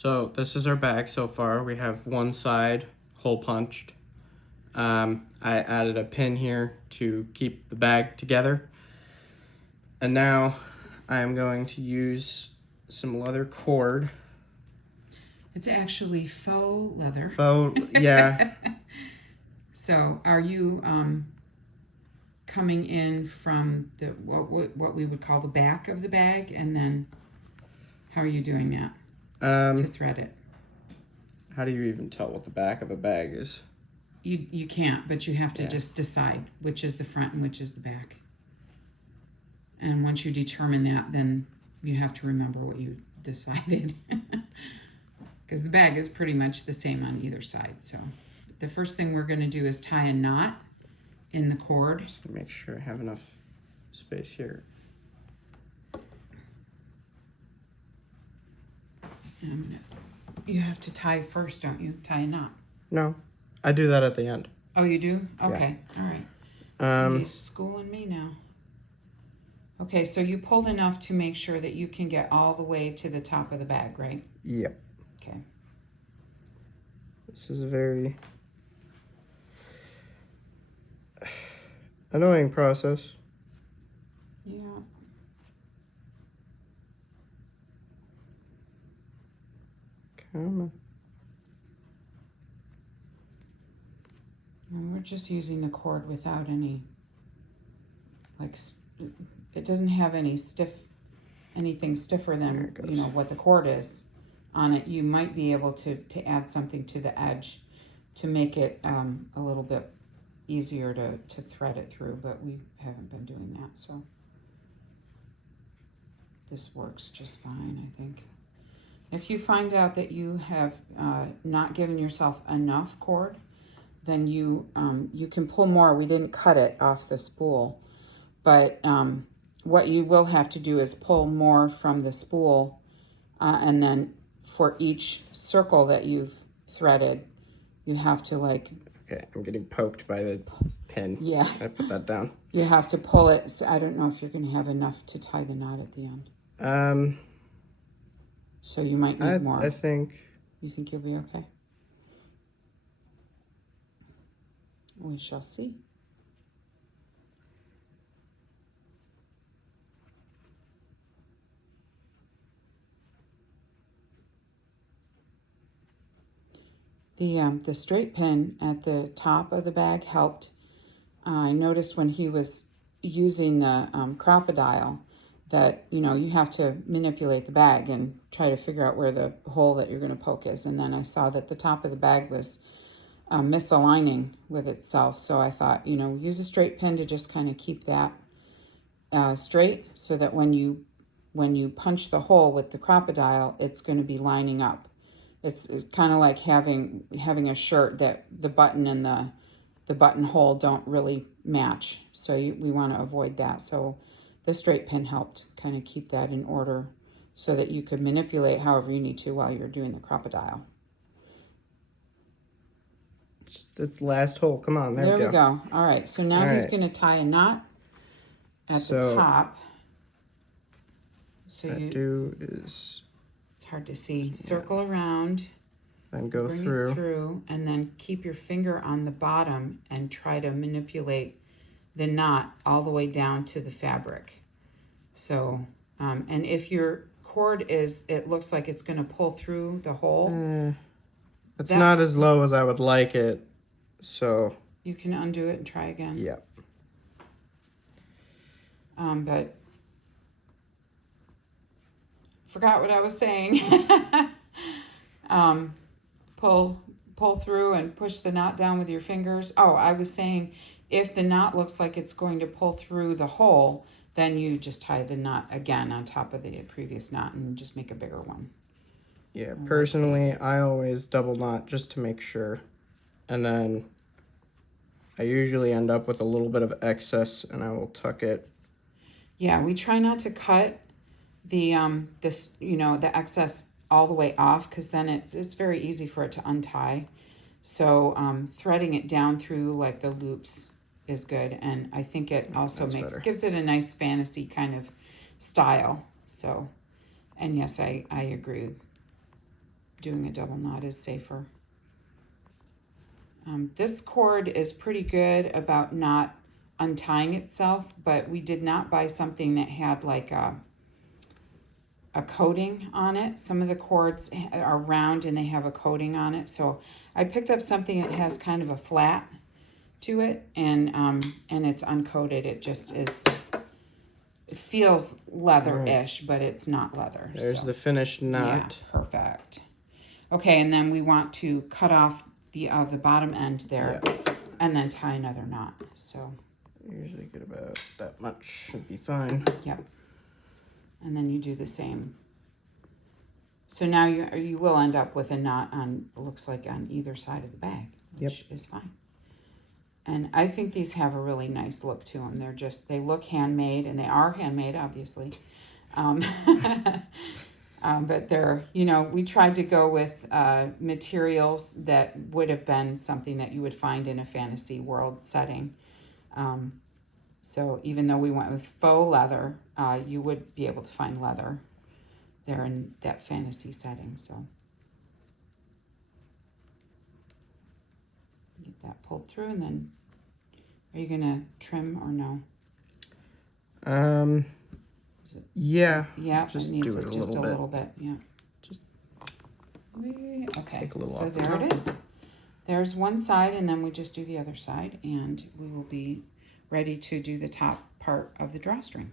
So this is our bag so far. We have one side hole punched. I added a pin here to keep the bag together. And now I am going to use some leather cord. It's actually faux leather. Faux, yeah. So are you coming in from the what we would call the back of the bag, and then how are you doing that to thread it? How do you even tell what the back of a bag is? You can't, but you have to just decide which is the front and which is the back. And once you determine that, then you have to remember what you decided. Because the bag is pretty much the same on either side. So the first thing we're going to do is tie a knot in the cord. Just to make sure I have enough space here. You have to tie first, don't you? Tie a knot. No, I do that at the end. Oh, you do? Okay, all right. He's schooling me now. Okay, so you pulled enough to make sure that you can get all the way to the top of the bag, right? Yep. Okay. This is a very annoying process. Yeah. Come on. And we're just using the cord without any, like, it doesn't have any anything stiffer than, you know, what the cord is on it. You might be able to add something to the edge to make it a little bit easier to thread it through, but we haven't been doing that, so this works just fine, I think. If you find out that you have not given yourself enough cord, then you can pull more. We didn't cut it off the spool, but what you will have to do is pull more from the spool, and then for each circle that you've threaded, you have to, like... Okay, I'm getting poked by the pin. Yeah. I put that down. You have to pull it. So I don't know if you're going to have enough to tie the knot at the end. So you might need more. I think... You think you'll be okay? We shall see. The straight pin at the top of the bag helped. I noticed when he was using the crocodile that, you know, you have to manipulate the bag and try to figure out where the hole that you're going to poke is. And then I saw that the top of the bag was misaligning with itself. So I thought, you know, use a straight pin to just kind of keep that straight, so that when you punch the hole with the crocodile, it's going to be lining up. It's kind of like having a shirt that the button and the buttonhole don't really match. So we want to avoid that. So the straight pin helped kind of keep that in order so that you could manipulate however you need to while you're doing the crocodile. Just this last hole. Come on, there we go. All right, so now he's going to tie a knot at the top. So is... It's hard to see. Circle around. And go bring through. It through, and then keep your finger on the bottom and try to manipulate the knot all the way down to the fabric. So, and if your cord it looks like it's going to pull through the hole. It's not as low as I would like it, so... You can undo it and try again. Yep. But... Forgot what I was saying. Pull through and push the knot down with your fingers. Oh, I was saying if the knot looks like it's going to pull through the hole, then you just tie the knot again on top of the previous knot and just make a bigger one. Yeah, personally, I always double knot just to make sure. And then I usually end up with a little bit of excess, and I will tuck it. Yeah, we try not to cut the excess all the way off, because then it's very easy for it to untie. So threading it down through like the loops is good, and I think it also gives it a nice fantasy kind of style. So, and yes, I agree. doing a double knot is safer. This cord is pretty good about not untying itself, but we did not buy something that had like a coating on it. Some of the cords are round and they have a coating on it. So I picked up something that has kind of a flat to it, and it's uncoated. It just is, it feels leather-ish, but it's not leather. There's the finished knot. Yeah, perfect. Okay, and then we want to cut off the bottom end there, and then tie another knot. So usually get about that much, should be fine. Yep. And then you do the same. So now you will end up with a knot on, looks like on either side of the bag, which is fine. And I think these have a really nice look to them. They're just, they look handmade, and they are handmade, obviously. But they're, you know, we tried to go with materials that would have been something that you would find in a fantasy world setting. So even though we went with faux leather, you would be able to find leather there in that fantasy setting. So get that pulled through, and then are you gonna trim or no? Yeah. Yeah, just it needs do it just a little little bit. Yeah. Just okay. take a little So off the there top. it is. There's one side, and then we just do the other side, and we will be ready to do the top part of the drawstring.